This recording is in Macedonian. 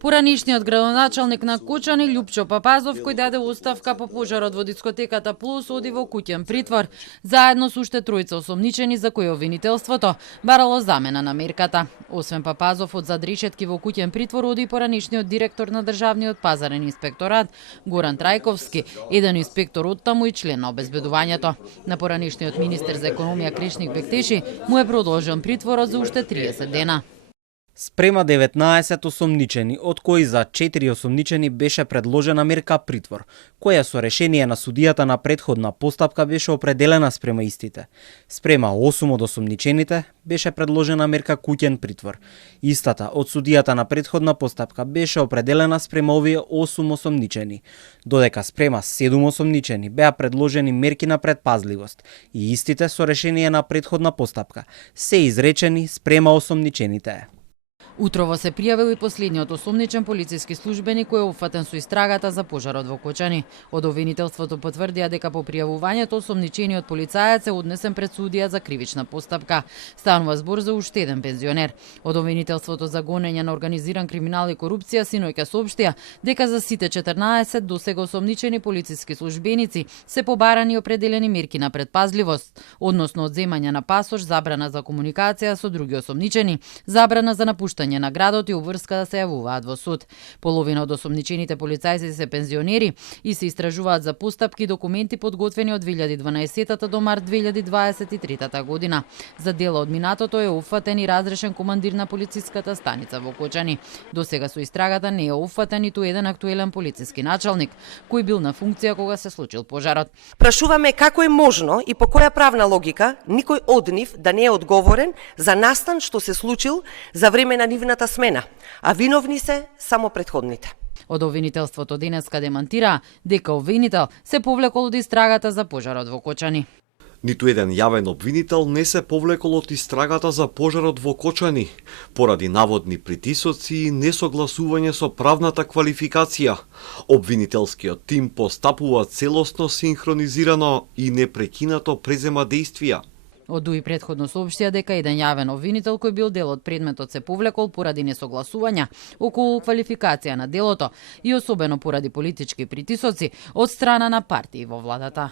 Поранишниот градоначалник на Кучани Љупчо Папазов, кој даде оставка по пожарот во дискотеката Плус, оди во куќен притвор, заедно со уште тројца осомничени за кои обвинителството барало замена на мерката. Освен Папазов, од задрешетки во куќен притвор оди и поранишниот директор на Државниот пазарен инспекторат Горан Трајковски, еден инспектор оттаму и член на обезбедувањето. На поранишниот министер за економија Кришник Бектеши му е продолжен притворот за уште 30 дена. Спрема 19 осомничени, од кои за 4 осомничени беше предложена мерка притвор, која со решение на судијата на претходна постапка беше определена спрема истите. Спрема 8 од осомничените беше предложена мерка куќен притвор. Истата од судијата на претходна постапка беше определена спрема овие 8 осомничени, додека спрема 7 осомничени беа предложени мерки на предпазливост и истите со решение на претходна постапка се изречени спрема осомничените. Утрово се пријавил и последниот осомничен полициски службеник кој е уфатен со истрагата за пожарот во Кочани. Од обвинителството потврдија дека по пријавувањето осомничениот полицаец е однесен пред судија за кривична постапка. Станува збор за уште еден пензионер. Од обвинителството за гонење на организиран криминал и корупција синоќа соопштија дека за сите 14 досега осомничени полициски службеници се побарани и определени мерки на предпазливост, односно одземање на пасош, забрана за комуникација со други осомничени, забрана за напуштање на градот и обврска да се јавуваат во суд. Половина од осомничените полицајци се пензионери и се истражуваат за постапки и документи подготвени од 2012 до март 2023 година. За дела од минатото е уфатен и разрешен командир на полициската станица во Кочани. Досега со истрагата не е уфатен ниту еден актуелен полициски началник кој бил на функција кога се случил пожарот. Прашуваме како е можно и по која правна логика никој од нив да не е одговорен за настан што се случил за време на нивната смена, а виновни се само претходните. Од обвинителството денеска демантира дека обвинител се повлекол од истрагата за пожарот во Кочани. Ниту еден јавен обвинител не се повлекол од истрагата за пожарот во Кочани, поради наводни притисоци и несогласување со правната квалификација. Обвинителскиот тим постапува целосно синхронизирано и непрекинато презема действија. Од ДУИ претходно соопштија дека еден јавен обвинител кој бил дел од предметот се повлекол поради несогласувања околу квалификација на делото и особено поради политички притисоци од страна на партии во владата.